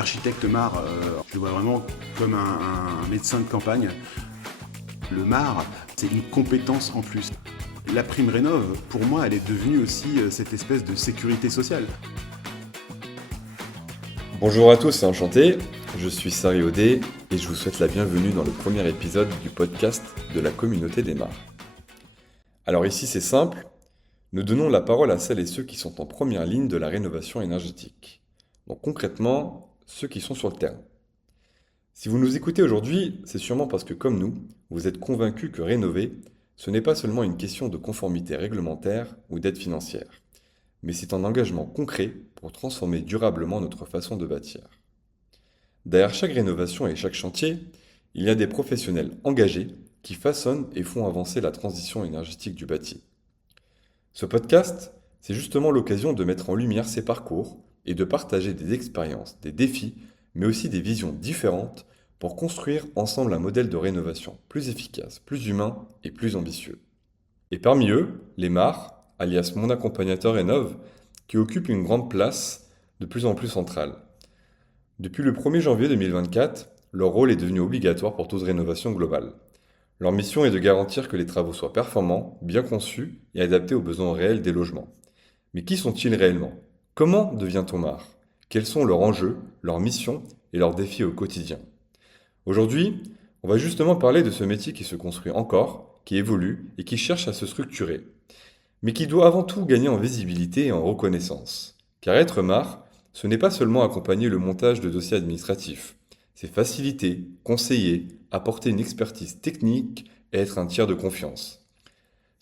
L'architecte MAR, je le vois vraiment comme un médecin de campagne. Le MAR, c'est une compétence en plus. La prime rénov, pour moi, elle est devenue aussi cette espèce de sécurité sociale. Bonjour à tous, c'est enchanté, je suis Sari Audet et je vous souhaite la bienvenue dans le premier épisode du podcast de la communauté des Mars. Alors ici c'est simple, nous donnons la parole à celles et ceux qui sont en première ligne de la rénovation énergétique. Donc concrètement, ceux qui sont sur le terrain. Si vous nous écoutez aujourd'hui, c'est sûrement parce que comme nous, vous êtes convaincus que rénover, ce n'est pas seulement une question de conformité réglementaire ou d'aide financière, mais c'est un engagement concret pour transformer durablement notre façon de bâtir. Derrière chaque rénovation et chaque chantier, il y a des professionnels engagés qui façonnent et font avancer la transition énergétique du bâti. Ce podcast, c'est justement l'occasion de mettre en lumière ces parcours et de partager des expériences, des défis, mais aussi des visions différentes pour construire ensemble un modèle de rénovation plus efficace, plus humain et plus ambitieux. Et parmi eux, les MAR, alias Mon Accompagnateur Rénov', qui occupent une grande place de plus en plus centrale. Depuis le 1er janvier 2024, leur rôle est devenu obligatoire pour toute rénovation globale. Leur mission est de garantir que les travaux soient performants, bien conçus et adaptés aux besoins réels des logements. Mais qui sont-ils réellement? Comment devient-on MAR? Quels sont leurs enjeux, leurs missions et leurs défis au quotidien? Aujourd'hui, on va justement parler de ce métier qui se construit encore, qui évolue et qui cherche à se structurer, mais qui doit avant tout gagner en visibilité et en reconnaissance. Car être MAR, ce n'est pas seulement accompagner le montage de dossiers administratifs, c'est faciliter, conseiller, apporter une expertise technique et être un tiers de confiance.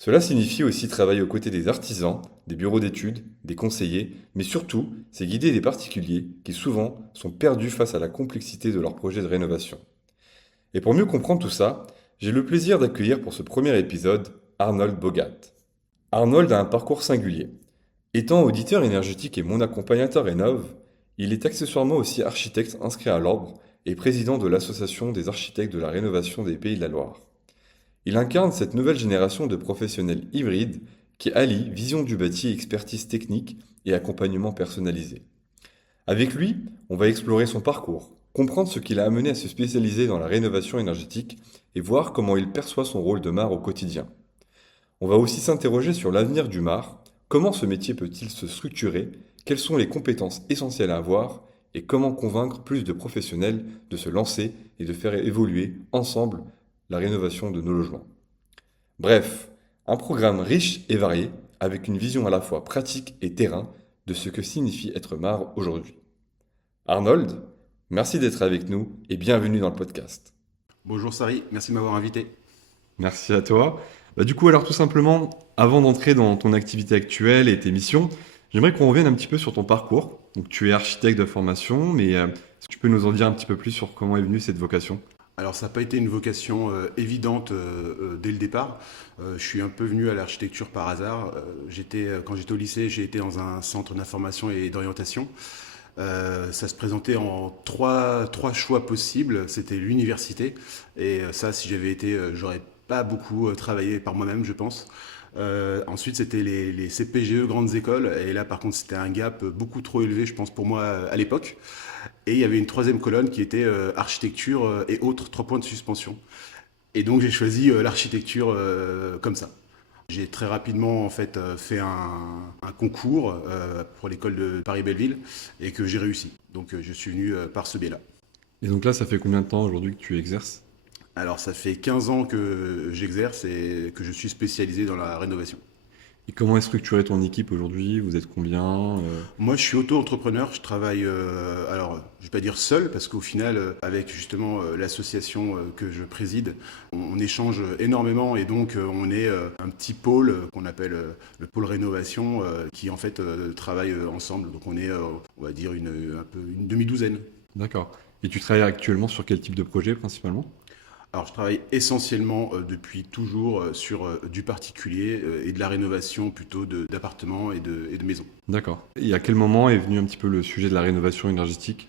Cela signifie aussi travailler aux côtés des artisans, des bureaux d'études, des conseillers, mais surtout, c'est guider des particuliers qui souvent sont perdus face à la complexité de leurs projets de rénovation. Et pour mieux comprendre tout ça, j'ai le plaisir d'accueillir pour ce premier épisode Arnold Bogat. Arnold a un parcours singulier. Étant auditeur énergétique et mon accompagnateur rénov', il est accessoirement aussi architecte inscrit à l'ordre et président de l'Association des architectes de la rénovation des Pays de la Loire. Il incarne cette nouvelle génération de professionnels hybrides qui allient vision du bâti, expertise technique et accompagnement personnalisé. Avec lui, on va explorer son parcours, comprendre ce qui l'a amené à se spécialiser dans la rénovation énergétique et voir comment il perçoit son rôle de MAR au quotidien. On va aussi s'interroger sur l'avenir du MAR, comment ce métier peut-il se structurer, quelles sont les compétences essentielles à avoir et comment convaincre plus de professionnels de se lancer et de faire évoluer ensemble la rénovation de nos logements. Bref, un programme riche et varié avec une vision à la fois pratique et terrain de ce que signifie être MAR aujourd'hui. Arnold, merci d'être avec nous et bienvenue dans le podcast. Bonjour Sari, merci de m'avoir invité. Merci à toi. Du coup, alors tout simplement, avant d'entrer dans ton activité actuelle et tes missions, j'aimerais qu'on revienne un petit peu sur ton parcours. Donc, tu es architecte de formation, mais est-ce que tu peux nous en dire un petit peu plus sur comment est venue cette vocation? Alors ça n'a pas été une vocation évidente dès le départ. Je suis un peu venu à l'architecture par hasard. Quand j'étais au lycée, j'ai été dans un centre d'information et d'orientation. Ça se présentait en trois choix possibles. C'était l'université. Et ça, si j'avais été, j'aurais pas beaucoup travaillé par moi-même, je pense. Ensuite, c'était les CPGE, grandes écoles. Et là, par contre, c'était un gap beaucoup trop élevé, je pense, pour moi à l'époque. Et il y avait une troisième colonne qui était architecture et autres, 3 points de suspension. Et donc, j'ai choisi l'architecture comme ça. J'ai très rapidement en fait fait un concours pour l'école de Paris-Belleville et que j'ai réussi. Donc je suis venu par ce biais-là. Et donc là, ça fait combien de temps aujourd'hui que tu exerces? Alors ça fait 15 ans que j'exerce et que je suis spécialisé dans la rénovation. Et comment est structurée ton équipe aujourd'hui? Vous êtes combien? Moi je suis auto-entrepreneur, je travaille, alors je vais pas dire seul parce qu'au final avec justement l'association que je préside, on échange énormément et donc on est un petit pôle qu'on appelle le pôle rénovation qui en fait travaille ensemble. Donc on est on va dire un peu une demi-douzaine. D'accord. Et tu travailles actuellement sur quel type de projet principalement? Alors, je travaille essentiellement depuis toujours sur du particulier et de la rénovation plutôt d'appartements et de maisons. D'accord. Et à quel moment est venu un petit peu le sujet de la rénovation énergétique?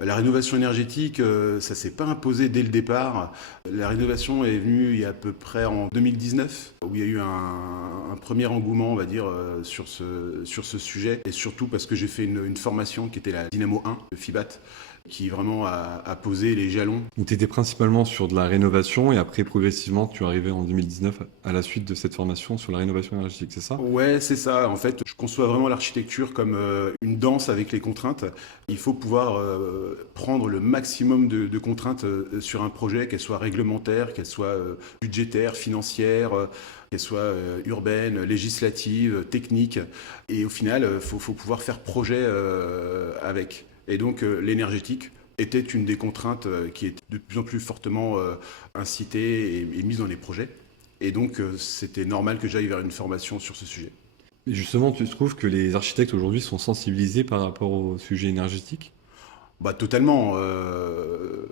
La rénovation énergétique, ça s'est pas imposé dès le départ. La rénovation est venue il y a à peu près en 2019, où il y a eu un premier engouement, on va dire, sur ce sujet. Et surtout parce que j'ai fait une formation qui était la Dynamo 1 de FIBAT. qui vraiment a posé les jalons. Donc tu étais principalement sur de la rénovation et après progressivement tu es arrivé en 2019 à la suite de cette formation sur la rénovation énergétique, c'est ça? Ouais, c'est ça. En fait, je conçois vraiment l'architecture comme une danse avec les contraintes. Il faut pouvoir prendre le maximum de contraintes sur un projet, qu'elles soient réglementaires, qu'elles soient budgétaires, financières, qu'elles soient urbaines, législatives, techniques. Et au final, faut pouvoir faire projet avec. Et donc l'énergétique était une des contraintes qui est de plus en plus fortement incitée et mise dans les projets. Et donc c'était normal que j'aille vers une formation sur ce sujet. Et justement, tu trouves que les architectes aujourd'hui sont sensibilisés par rapport au sujet énergétique? Bah, totalement.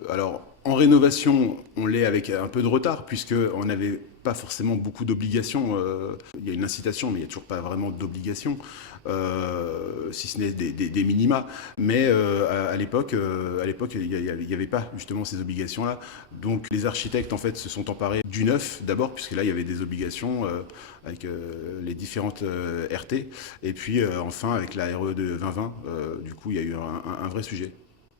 Alors, en rénovation, on l'est avec un peu de retard, puisqu'on n'avait pas forcément beaucoup d'obligations. Il y a une incitation, mais il n'y a toujours pas vraiment d'obligations, si ce n'est des minima. Mais à l'époque, il n'y avait pas justement ces obligations-là. Donc, les architectes, en fait, se sont emparés du neuf, d'abord, puisque là, il y avait des obligations avec les différentes RT. Et puis, enfin, avec la RE de 2020, du coup, il y a eu un vrai sujet.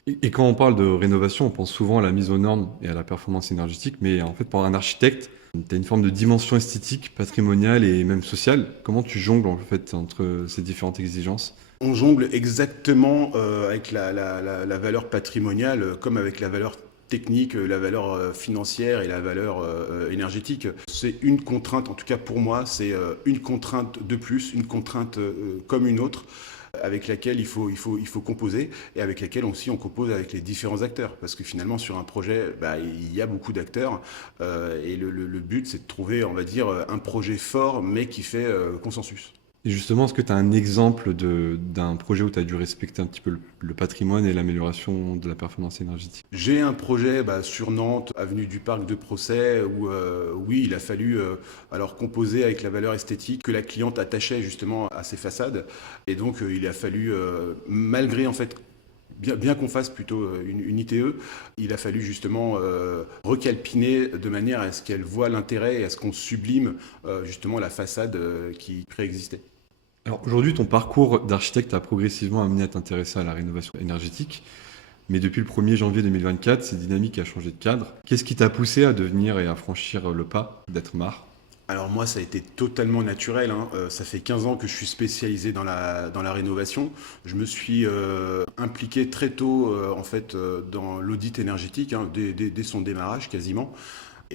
Et quand on parle de rénovation, on pense souvent à la mise aux normes et à la performance énergétique, mais en fait, pour un architecte, tu as une forme de dimension esthétique, patrimoniale et même sociale. Comment tu jongles en fait entre ces différentes exigences? On jongle exactement avec la valeur patrimoniale comme avec la valeur technique, la valeur financière et la valeur énergétique. C'est une contrainte, en tout cas pour moi, c'est une contrainte de plus, une contrainte comme une autre, avec laquelle il faut composer et avec laquelle aussi on compose avec les différents acteurs. Parce que finalement, sur un projet, bah, il y a beaucoup d'acteurs et le but, c'est de trouver, on va dire, un projet fort mais qui fait consensus. Et justement, est-ce que tu as un exemple d'un projet où tu as dû respecter un petit peu le patrimoine et l'amélioration de la performance énergétique? J'ai un projet sur Nantes, avenue du Parc de Procès, où oui, il a fallu alors composer avec la valeur esthétique que la cliente attachait justement à ses façades. Et donc il a fallu, malgré en fait, bien qu'on fasse plutôt une ITE, il a fallu justement recalpiner de manière à ce qu'elle voit l'intérêt et à ce qu'on sublime justement la façade qui préexistait. Alors aujourd'hui, ton parcours d'architecte a progressivement amené à t'intéresser à la rénovation énergétique, mais depuis le 1er janvier 2024, cette dynamique a changé de cadre. Qu'est-ce qui t'a poussé à devenir et à franchir le pas d'être MAR? Alors moi, ça a été totalement naturel, hein. Ça fait 15 ans que je suis spécialisé dans la rénovation. Je me suis impliqué très tôt en fait dans l'audit énergétique, hein, dès son démarrage quasiment.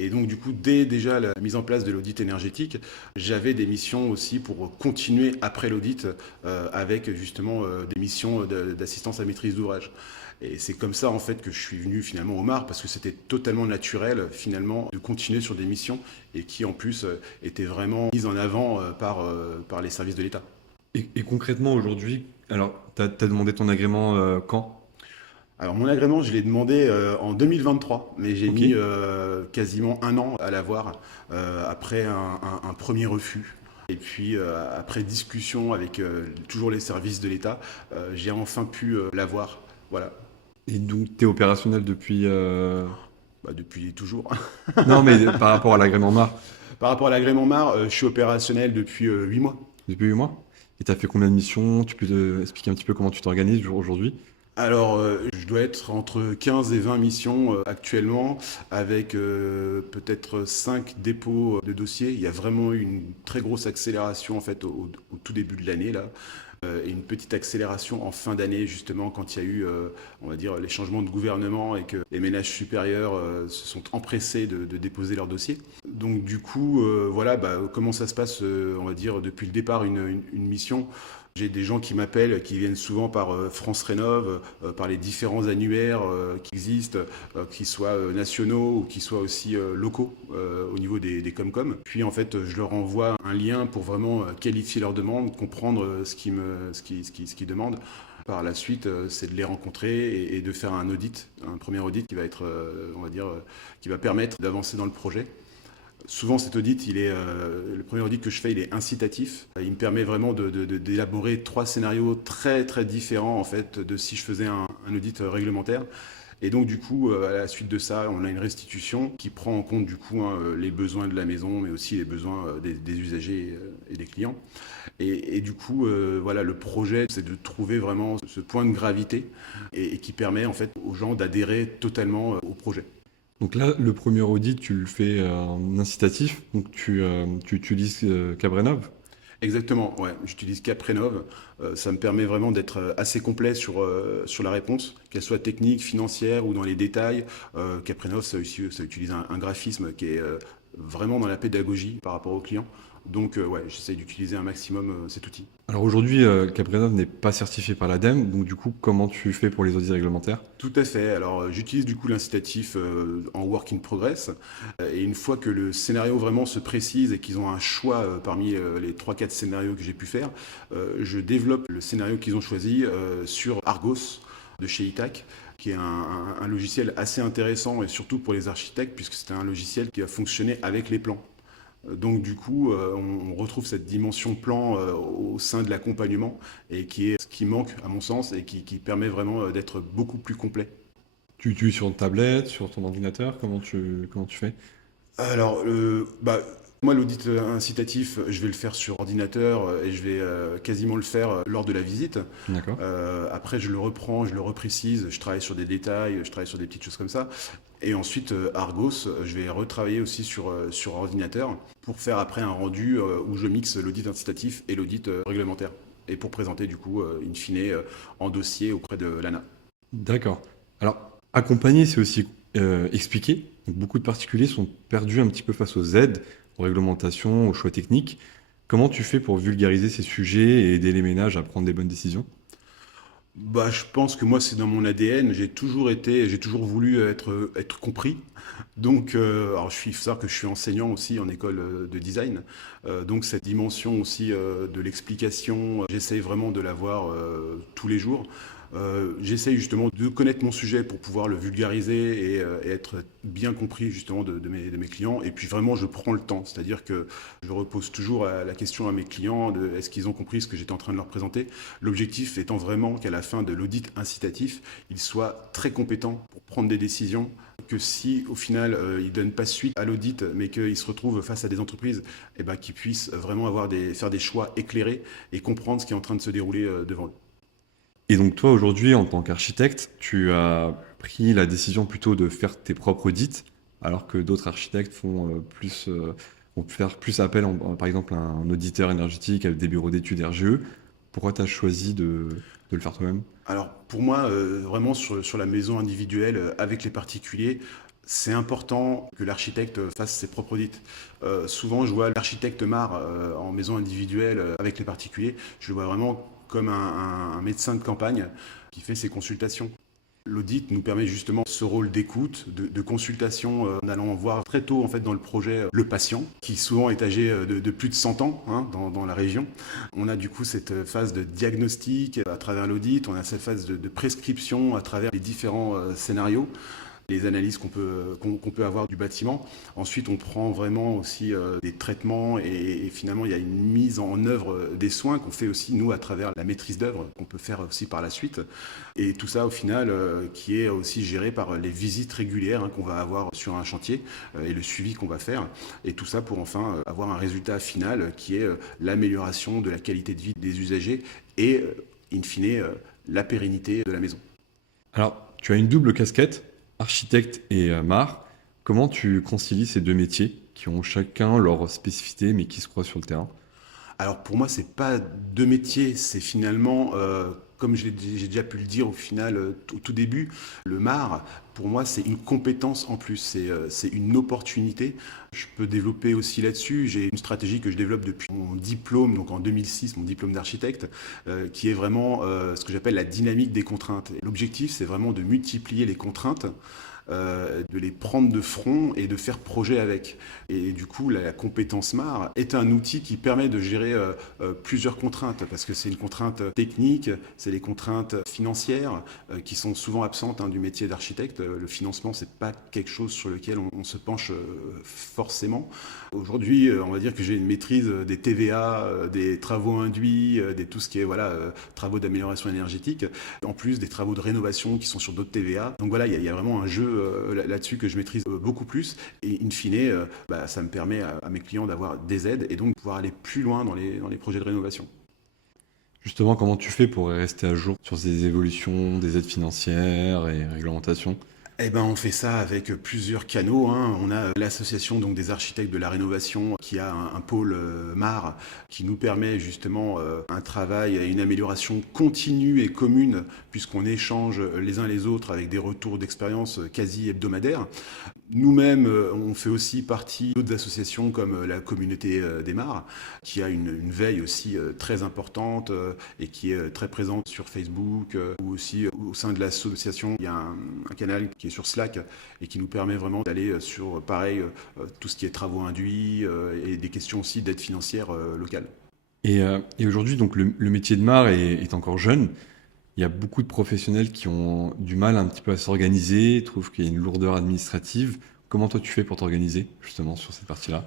Et donc du coup, dès déjà la mise en place de l'audit énergétique, j'avais des missions aussi pour continuer après l'audit avec justement des missions d'assistance à maîtrise d'ouvrage. Et c'est comme ça en fait que je suis venu finalement au MAR parce que c'était totalement naturel finalement de continuer sur des missions et qui en plus étaient vraiment mises en avant par les services de l'État. Et concrètement aujourd'hui, alors t'as demandé ton agrément quand? Alors mon agrément, je l'ai demandé en 2023, mais j'ai Ok. mis quasiment un an à l'avoir après un premier refus. Et puis après discussion avec toujours les services de l'État, j'ai enfin pu l'avoir. Voilà. Et donc t'es opérationnel depuis... Bah, depuis toujours. Non, mais par rapport à l'agrément MAR, Par rapport à l'agrément MAR, je suis opérationnel depuis 8 mois. depuis 8 mois? Et t'as fait combien de missions? Tu peux expliquer un petit peu comment tu t'organises aujourd'hui? Alors, je dois être entre 15 et 20 missions actuellement, avec peut-être 5 dépôts de dossiers. Il y a vraiment eu une très grosse accélération en fait au tout début de l'année là, et une petite accélération en fin d'année justement quand il y a eu, on va dire, les changements de gouvernement et que les ménages supérieurs se sont empressés de déposer leurs dossiers. Donc du coup, voilà, comment ça se passe, on va dire, depuis le départ une mission. J'ai des gens qui m'appellent, qui viennent souvent par France Rénov, par les différents annuaires qui existent, qui soient nationaux ou qui soient aussi locaux au niveau des Comcom. Puis en fait, je leur envoie un lien pour vraiment qualifier leurs demandes, comprendre ce qu'ils demandent. Par la suite, c'est de les rencontrer et de faire un audit, un premier audit qui va être, on va dire, qui va permettre d'avancer dans le projet. Souvent, cet audit, le premier audit que je fais, il est incitatif. Il me permet vraiment d'élaborer 3 scénarios très très différents en fait de si je faisais un audit réglementaire. Et donc du coup, à la suite de ça, on a une restitution qui prend en compte du coup les besoins de la maison, mais aussi les besoins des usagers et des clients. Et du coup, voilà, le projet, c'est de trouver vraiment ce point de gravité et qui permet en fait aux gens d'adhérer totalement au projet. Donc là, le premier audit, tu le fais en incitatif, donc tu utilises Cabrenov. Exactement, ouais. J'utilise Caprenov. Ça me permet vraiment d'être assez complet sur la réponse, qu'elle soit technique, financière ou dans les détails. Caprenov, ça utilise un graphisme qui est vraiment dans la pédagogie par rapport aux clients. Donc, ouais, j'essaie d'utiliser un maximum cet outil. Alors aujourd'hui, Cabrenov n'est pas certifié par l'ADEME, donc du coup, comment tu fais pour les audits réglementaires? Tout à fait. Alors, j'utilise du coup l'incitatif en work in progress. Et une fois que le scénario vraiment se précise et qu'ils ont un choix parmi les 3-4 scénarios que j'ai pu faire, je développe le scénario qu'ils ont choisi sur Argos de chez Itac, qui est un logiciel assez intéressant et surtout pour les architectes, puisque c'est un logiciel qui va fonctionner avec les plans. Donc du coup, on retrouve cette dimension plan au sein de l'accompagnement et qui est ce qui manque à mon sens et qui permet vraiment d'être beaucoup plus complet. Tu utilises sur une tablette, sur ton ordinateur, comment tu fais? Alors, moi, l'audit incitatif, je vais le faire sur ordinateur et je vais quasiment le faire lors de la visite. D'accord. Après, je le reprends, je le reprécise, je travaille sur des détails, je travaille sur des petites choses comme ça. Et ensuite, Argos, je vais retravailler aussi sur ordinateur pour faire après un rendu où je mixe l'audit incitatif et l'audit réglementaire. Et pour présenter du coup, in fine, en dossier auprès de l'ANA. D'accord. Alors, accompagner, c'est aussi expliquer. Donc, beaucoup de particuliers sont perdus un petit peu face aux aides, aux réglementations, aux choix techniques. Comment tu fais pour vulgariser ces sujets et aider les ménages à prendre des bonnes décisions? Bah, je pense que moi, c'est dans mon ADN. J'ai toujours voulu être compris. Donc, alors faut savoir que je suis enseignant aussi en école de design. Donc, cette dimension aussi de l'explication, j'essaye vraiment de l'avoir tous les jours. J'essaye justement de connaître mon sujet pour pouvoir le vulgariser et être bien compris justement de mes clients. Et puis vraiment, je prends le temps. C'est-à-dire que je repose toujours la question à mes clients de est-ce qu'ils ont compris ce que j'étais en train de leur présenter. L'objectif étant vraiment qu'à la fin de l'audit incitatif, ils soient très compétents pour prendre des décisions. Que si au final ils ne donnent pas suite à l'audit, mais qu'ils se retrouvent face à des entreprises, eh ben, qu'ils puissent vraiment faire des choix éclairés et comprendre ce qui est en train de se dérouler devant eux. Et donc toi, aujourd'hui, en tant qu'architecte, tu as pris la décision plutôt de faire tes propres audits, alors que d'autres architectes vont faire plus appel, par exemple, à un auditeur énergétique avec des bureaux d'études RGE. Pourquoi tu as choisi de le faire toi-même? Alors pour moi, vraiment sur la maison individuelle avec les particuliers, c'est important que l'architecte fasse ses propres audits. Souvent, je vois l'architecte MAR en maison individuelle avec les particuliers, je le vois vraiment comme un médecin de campagne qui fait ses consultations. L'audit nous permet justement ce rôle d'écoute, de consultation, en allant voir très tôt en fait dans le projet le patient, qui souvent est âgé de plus de 100 ans hein, dans la région. On a du coup cette phase de diagnostic à travers l'audit, on a cette phase de prescription à travers les différents scénarios, les analyses qu'on peut avoir du bâtiment. Ensuite, on prend vraiment aussi des traitements et finalement, il y a une mise en œuvre des soins qu'on fait aussi, nous, à travers la maîtrise d'œuvre qu'on peut faire aussi par la suite. Et tout ça, au final, qui est aussi géré par les visites régulières hein, qu'on va avoir sur un chantier et le suivi qu'on va faire. Et tout ça pour enfin avoir un résultat final qui est l'amélioration de la qualité de vie des usagers et, in fine, la pérennité de la maison. Alors, tu as une double casquette, architecte et MAR. Comment tu concilies ces deux métiers qui ont chacun leur spécificité mais qui se croisent sur le terrain? Alors pour moi, c'est pas deux métiers, c'est finalement, comme j'ai déjà pu le dire au final, au tout début, le MAR, pour moi, c'est une compétence en plus, c'est une opportunité. Je peux développer aussi là-dessus. J'ai une stratégie que je développe depuis mon diplôme, donc en 2006, mon diplôme d'architecte, qui est vraiment ce que j'appelle la dynamique des contraintes. Et l'objectif, c'est vraiment de multiplier les contraintes de les prendre de front et de faire projet avec. Et du coup, la compétence MAR est un outil qui permet de gérer plusieurs contraintes, parce que c'est une contrainte technique, c'est les contraintes financières qui sont souvent absentes du métier d'architecte. Le financement, c'est pas quelque chose sur lequel on se penche forcément. Aujourd'hui, on va dire que j'ai une maîtrise des TVA, des travaux induits, tout ce qui est travaux d'amélioration énergétique, en plus des travaux de rénovation qui sont sur d'autres TVA. Donc voilà, il y a vraiment un jeu là-dessus que je maîtrise beaucoup plus. Et in fine, ça me permet à mes clients d'avoir des aides et donc pouvoir aller plus loin dans les projets de rénovation. Justement, comment tu fais pour rester à jour sur ces évolutions des aides financières et réglementations? Eh ben, on fait ça avec plusieurs canaux. On a l'association donc des architectes de la rénovation qui a un pôle MAR qui nous permet justement un travail et une amélioration continue et commune puisqu'on échange les uns les autres avec des retours d'expérience quasi hebdomadaires. Nous-mêmes, on fait aussi partie d'autres associations comme la communauté des Mares, qui a une veille aussi très importante et qui est très présente sur Facebook ou aussi au sein de l'association. Il y a un canal qui est sur Slack et qui nous permet vraiment d'aller sur, pareil, tout ce qui est travaux induits et des questions aussi d'aide financière locale. Et aujourd'hui, donc le métier de MAR est encore jeune. Il y a beaucoup de professionnels qui ont du mal un petit peu à s'organiser, trouvent qu'il y a une lourdeur administrative. Comment toi tu fais pour t'organiser justement sur cette partie-là?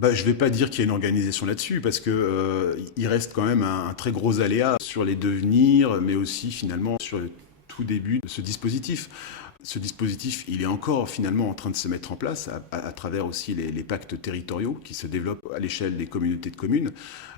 Je ne vais pas dire qu'il y a une organisation là-dessus, parce que il reste quand même un très gros aléa sur les devenirs, mais aussi finalement sur le tout début de ce dispositif. Ce dispositif, il est encore finalement en train de se mettre en place à travers aussi les pactes territoriaux qui se développent à l'échelle des communautés de communes.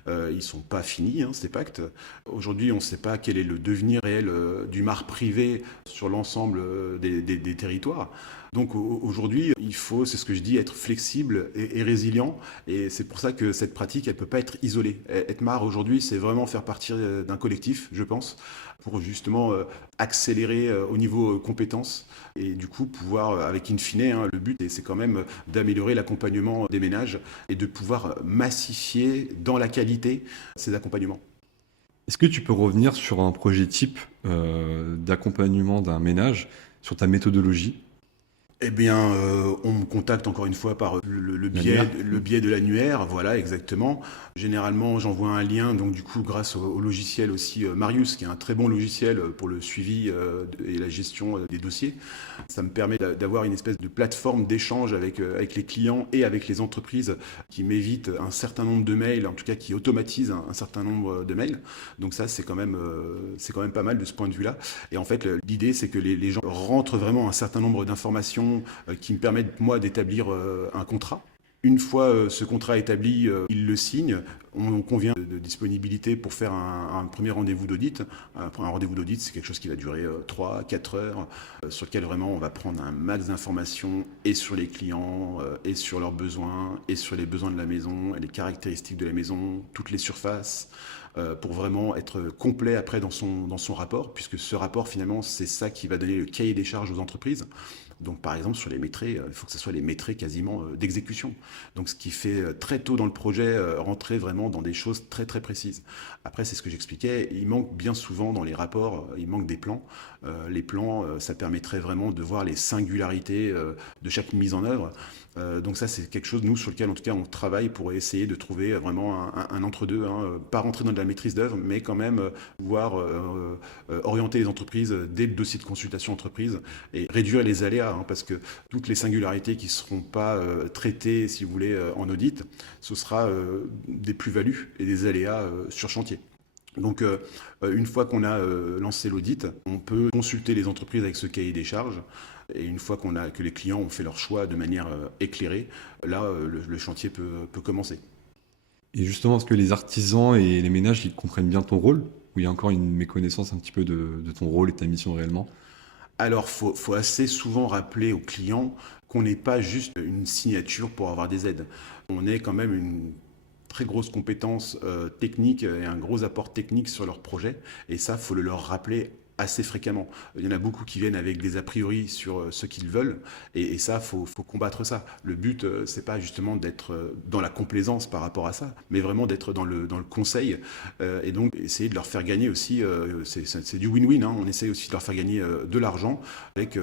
Ils ne sont pas finis, ces pactes. Aujourd'hui, on ne sait pas quel est le devenir réel du MAR privé sur l'ensemble des territoires. Donc aujourd'hui, il faut, c'est ce que je dis, être flexible et résilient. Et c'est pour ça que cette pratique, elle ne peut pas être isolée. Être MAR aujourd'hui, c'est vraiment faire partie d'un collectif, je pense, pour justement accélérer au niveau compétences et du coup pouvoir, avec in fine, le but, c'est quand même d'améliorer l'accompagnement des ménages et de pouvoir massifier dans la qualité ces accompagnements. Est-ce que tu peux revenir sur un projet type d'accompagnement d'un ménage, sur ta méthodologie? Eh bien, on me contacte encore une fois par le L'annuaire? biais de l'annuaire, voilà, exactement. Généralement, j'envoie un lien, donc du coup, grâce au logiciel aussi Marius, qui est un très bon logiciel pour le suivi et la gestion des dossiers. Ça me permet d'avoir une espèce de plateforme d'échange avec les clients et avec les entreprises qui m'évite un certain nombre de mails, en tout cas qui automatise un certain nombre de mails. Donc ça, c'est quand même pas mal de ce point de vue-là. Et en fait, l'idée, c'est que les gens rentrent vraiment un certain nombre d'informations qui me permettent, moi, d'établir un contrat. Une fois ce contrat établi, ils le signent. On convient de disponibilité pour faire un premier rendez-vous d'audit. Un rendez-vous d'audit, c'est quelque chose qui va durer 3-4 heures, sur lequel vraiment on va prendre un max d'informations et sur les clients, et sur leurs besoins, et sur les besoins de la maison, et les caractéristiques de la maison, toutes les surfaces, pour vraiment être complet après dans son rapport, puisque ce rapport, finalement, c'est ça qui va donner le cahier des charges aux entreprises. Donc par exemple sur les métrés, il faut que ce soit les métrés quasiment d'exécution. Donc ce qui fait très tôt dans le projet rentrer vraiment dans des choses très très précises. Après c'est ce que j'expliquais, il manque bien souvent dans les rapports, il manque des plans. Les plans, ça permettrait vraiment de voir les singularités de chaque mise en œuvre. Donc ça c'est quelque chose nous sur lequel en tout cas on travaille pour essayer de trouver vraiment un entre-deux, pas rentrer dans de la maîtrise d'œuvre, mais quand même pouvoir orienter les entreprises dès le dossier de consultation entreprise et réduire les aléas, parce que toutes les singularités qui ne seront pas traitées, si vous voulez, en audit, ce sera des plus-values et des aléas sur chantier. Donc, une fois qu'on a lancé l'audit, on peut consulter les entreprises avec ce cahier des charges. Et une fois que les clients ont fait leur choix de manière éclairée, là, le chantier peut commencer. Et justement, est-ce que les artisans et les ménages, ils comprennent bien ton rôle? Ou il y a encore une méconnaissance un petit peu de ton rôle et de ta mission réellement? Alors, faut assez souvent rappeler aux clients qu'on n'est pas juste une signature pour avoir des aides. On est quand même une très grosse compétence technique et un gros apport technique sur leur projet. Et ça, faut le leur rappeler assez fréquemment. Il y en a beaucoup qui viennent avec des a priori sur ce qu'ils veulent, et ça, faut combattre ça. Le but, c'est pas justement d'être dans la complaisance par rapport à ça, mais vraiment d'être dans le conseil, et donc essayer de leur faire gagner aussi, c'est du win-win, hein. On essaye aussi de leur faire gagner de l'argent avec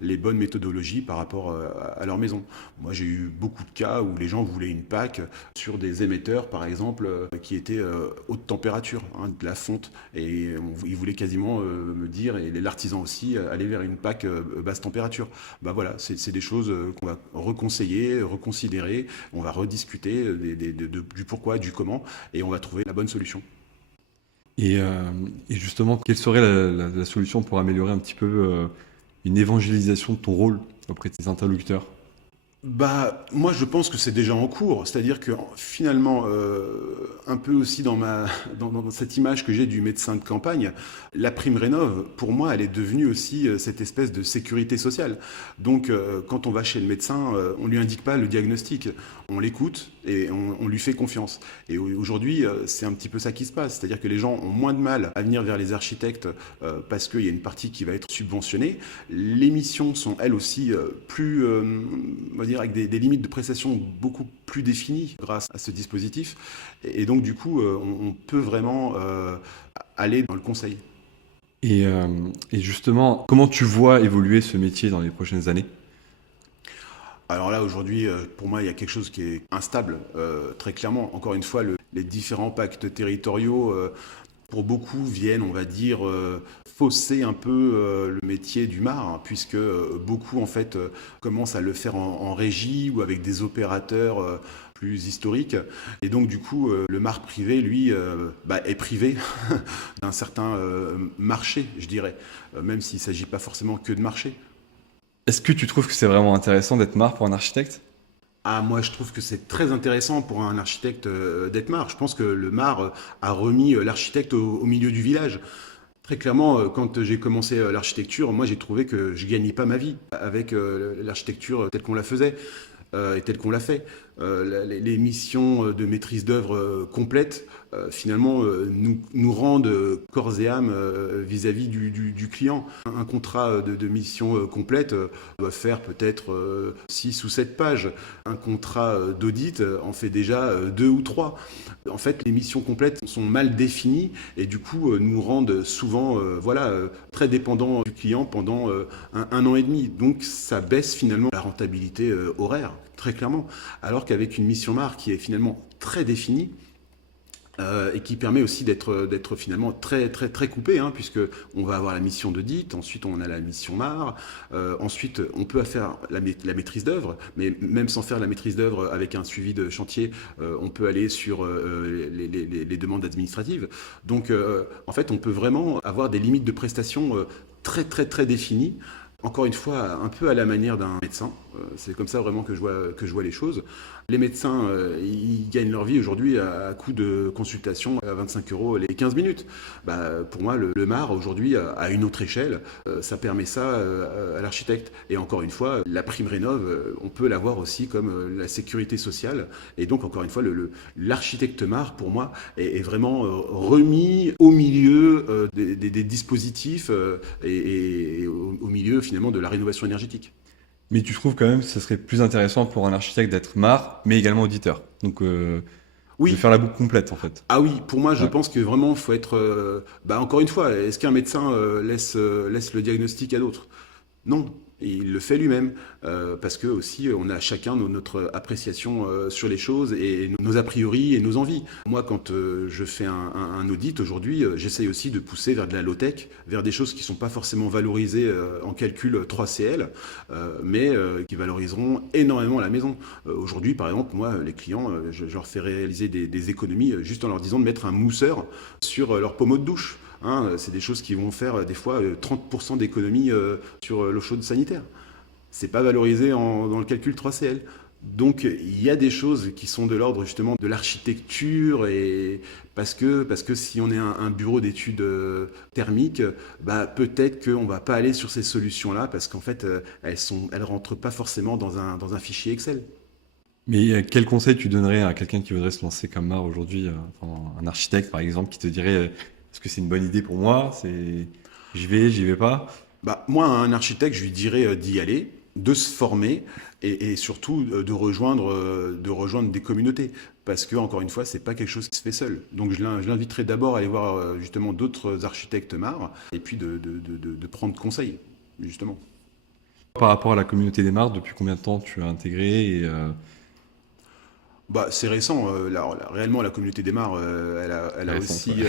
les bonnes méthodologies par rapport à leur maison. Moi, j'ai eu beaucoup de cas où les gens voulaient une PAC sur des émetteurs, par exemple, qui étaient haute température, hein, de la fonte, et ils voulaient quasiment me dire, et l'artisan aussi, aller vers une PAC basse température. Bah voilà, c'est des choses qu'on va reconseiller, reconsidérer, on va rediscuter du pourquoi, du comment, et on va trouver la bonne solution. Et, euh, et justement, quelle serait la solution pour améliorer un petit peu une évangélisation de ton rôle auprès de tes interlocuteurs? Bah, moi, je pense que c'est déjà en cours. C'est-à-dire que finalement, un peu aussi dans cette image que j'ai du médecin de campagne, la prime rénov, pour moi, elle est devenue aussi cette espèce de sécurité sociale. Donc, quand on va chez le médecin, on lui indique pas le diagnostic, on l'écoute et on lui fait confiance. Et aujourd'hui, c'est un petit peu ça qui se passe. C'est-à-dire que les gens ont moins de mal à venir vers les architectes parce qu'il y a une partie qui va être subventionnée. Les missions sont elles aussi plus, on va dire, avec des limites de prestation beaucoup plus définies grâce à ce dispositif. Et donc, du coup, on peut vraiment aller dans le conseil. Et justement, comment tu vois évoluer ce métier dans les prochaines années? Alors là, aujourd'hui, pour moi, il y a quelque chose qui est instable, très clairement. Encore une fois, les différents pactes territoriaux, pour beaucoup, viennent, on va dire, fausser un peu le métier du MAR, hein, puisque beaucoup, en fait, commencent à le faire en régie ou avec des opérateurs plus historiques. Et donc, du coup, le MAR privé, lui, est privé d'un certain marché, je dirais, même s'il ne s'agit pas forcément que de marché. Est-ce que tu trouves que c'est vraiment intéressant d'être MAR pour un architecte? Ah, moi, je trouve que c'est très intéressant pour un architecte d'être MAR. Je pense que le MAR a remis l'architecte au milieu du village. Très clairement, quand j'ai commencé l'architecture, moi, j'ai trouvé que je gagnais pas ma vie avec l'architecture telle qu'on la faisait et telle qu'on l'a fait. Les missions de maîtrise d'œuvre complète, finalement, nous rendent corps et âme vis-à-vis du client. Un contrat de mission complète doit faire peut-être 6 ou 7 pages. Un contrat d'audit en fait déjà 2 ou 3. En fait, les missions complètes sont mal définies et du coup nous rendent souvent très dépendants du client pendant un an et demi. Donc ça baisse finalement la rentabilité horaire, très clairement. Alors qu'avec une mission MAR qui est finalement très définie, et qui permet aussi d'être finalement très très très coupé, hein, puisque on va avoir la mission d'audit, ensuite on a la mission MAR, ensuite on peut faire la maîtrise d'œuvre, mais même sans faire la maîtrise d'œuvre avec un suivi de chantier, on peut aller sur les demandes administratives. Donc en fait on peut vraiment avoir des limites de prestations très très très définies. Encore une fois, un peu à la manière d'un médecin. C'est comme ça vraiment que je vois les choses. Les médecins, ils gagnent leur vie aujourd'hui à coût de consultation à 25 euros les 15 minutes. Bah, pour moi, le MAR aujourd'hui, à une autre échelle, ça permet ça à l'architecte. Et encore une fois, la prime rénov, on peut l'avoir aussi comme la sécurité sociale. Et donc, encore une fois, l'architecte MAR, pour moi, est vraiment remis au milieu des dispositifs et au milieu finalement de la rénovation énergétique. Mais tu trouves quand même que ce serait plus intéressant pour un architecte d'être MAR, mais également auditeur. Donc, de Oui, faire la boucle complète, en fait. ah oui, pour moi, je Ouais. pense que vraiment, il faut être. Encore une fois, est-ce qu'un médecin laisse le diagnostic à d'autres? Non, il le fait lui-même, parce que aussi on a chacun notre appréciation sur les choses et nos a priori et nos envies. Moi, quand je fais un audit aujourd'hui, j'essaye aussi de pousser vers de la low-tech, vers des choses qui ne sont pas forcément valorisées en calcul 3CL, mais qui valoriseront énormément la maison. Aujourd'hui, par exemple, moi, les clients, je leur fais réaliser des économies juste en leur disant de mettre un mousseur sur leur pommeau de douche. Hein, c'est des choses qui vont faire des fois 30% d'économie sur l'eau chaude sanitaire. C'est pas valorisé dans le calcul 3CL. Donc il y a des choses qui sont de l'ordre justement de l'architecture et parce que si on est un bureau d'études thermiques, peut-être qu'on va pas aller sur ces solutions-là parce qu'en fait elles rentrent pas forcément dans un fichier Excel. Mais quel conseil tu donnerais à quelqu'un qui voudrait se lancer comme MAR aujourd'hui, enfin, un architecte, par exemple, qui te dirait, est-ce que c'est une bonne idée pour moi? C'est... J'y vais pas. Moi, à un architecte, je lui dirais d'y aller, de se former et surtout de rejoindre des communautés. Parce que, encore une fois, c'est pas quelque chose qui se fait seul. Donc, je l'inviterai d'abord à aller voir justement d'autres architectes MAR et puis de prendre conseil, justement. Par rapport à la communauté des mares, depuis combien de temps tu as intégré C'est récent. Réellement, la communauté des mares, elle a récente, aussi ouais.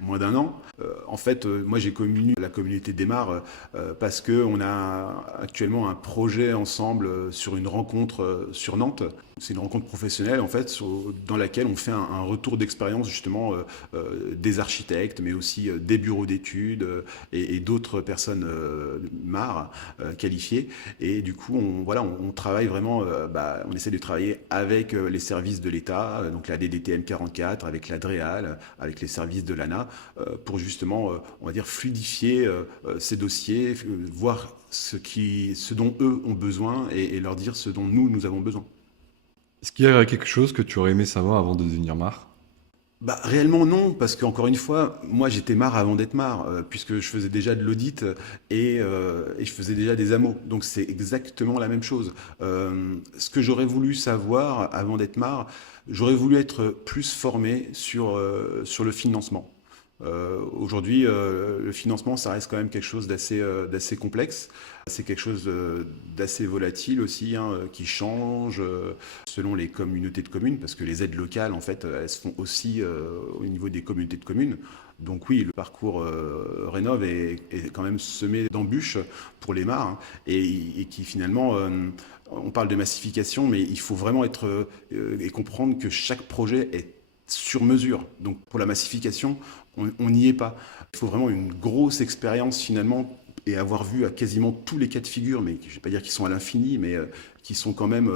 moins d'un an. En fait, moi, j'ai connu la communauté des mares parce qu'on a actuellement un projet ensemble sur une rencontre sur Nantes. C'est une rencontre professionnelle, en fait, dans laquelle on fait un retour d'expérience, justement, des architectes, mais aussi des bureaux d'études et d'autres personnes mares qualifiées. Et du coup, on travaille vraiment, on essaie de travailler avec les services de l'État, donc la DDTM 44, avec la DREAL, avec les services de l'ANA, pour justement, on va dire, fluidifier ces dossiers, voir ce dont eux ont besoin et leur dire ce dont nous avons besoin. est-ce qu'il y a quelque chose que tu aurais aimé savoir avant de devenir mare? Réellement non, parce qu'encore une fois, moi j'étais marre avant d'être marre, puisque je faisais déjà de l'audit et je faisais déjà des AMO. Donc c'est exactement la même chose. Ce que j'aurais voulu savoir avant d'être marre, j'aurais voulu être plus formé sur le financement. Aujourd'hui, le financement, ça reste quand même quelque chose d'assez complexe. C'est quelque chose d'assez volatile aussi, hein, qui change selon les communautés de communes, parce que les aides locales, en fait, elles se font aussi au niveau des communautés de communes. Donc oui, le parcours Rénov est quand même semé d'embûches pour les mares, hein, et qui finalement, on parle de massification, mais il faut vraiment être et comprendre que chaque projet est sur mesure. Donc pour la massification, on n'y est pas. Il faut vraiment une grosse expérience finalement et avoir vu à quasiment tous les cas de figure, mais je ne vais pas dire qu'ils sont à l'infini, mais qui sont quand même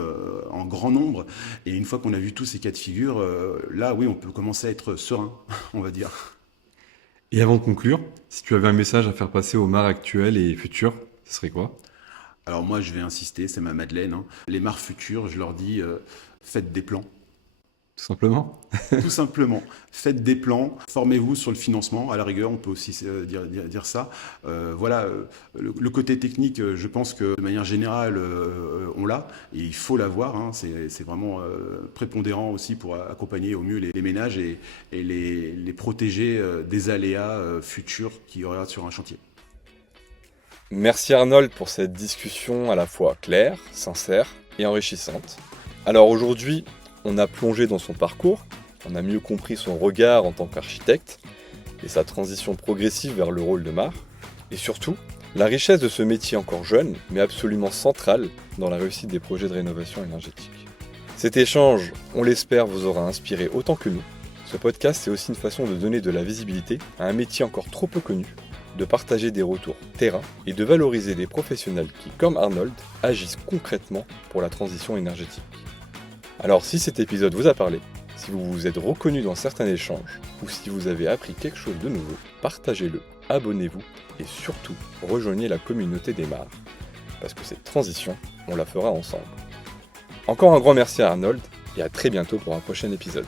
en grand nombre. Et une fois qu'on a vu tous ces cas de figure, là oui, on peut commencer à être serein, on va dire. Et avant de conclure, si tu avais un message à faire passer aux mares actuelles et futures, ce serait quoi? Alors moi, je vais insister, c'est ma Madeleine, hein. Les mares futures, je leur dis, faites des plans. Tout simplement. Tout simplement, faites des plans, formez-vous sur le financement. À la rigueur, on peut aussi dire ça. Le côté technique, je pense que de manière générale, on l'a et il faut l'avoir, hein. C'est vraiment prépondérant aussi pour accompagner au mieux les ménages et les protéger des aléas futurs qu'il y aura sur un chantier. Merci Arnold pour cette discussion à la fois claire, sincère et enrichissante. Alors aujourd'hui, on a plongé dans son parcours, on a mieux compris son regard en tant qu'architecte et sa transition progressive vers le rôle de mare, et surtout, la richesse de ce métier encore jeune, mais absolument central dans la réussite des projets de rénovation énergétique. Cet échange, on l'espère, vous aura inspiré autant que nous. Ce podcast, c'est aussi une façon de donner de la visibilité à un métier encore trop peu connu, de partager des retours terrain et de valoriser des professionnels qui, comme Arnold, agissent concrètement pour la transition énergétique. Alors si cet épisode vous a parlé, si vous vous êtes reconnu dans certains échanges, ou si vous avez appris quelque chose de nouveau, partagez-le, abonnez-vous et surtout rejoignez la communauté des mares, parce que cette transition, on la fera ensemble. Encore un grand merci à Arnold et à très bientôt pour un prochain épisode.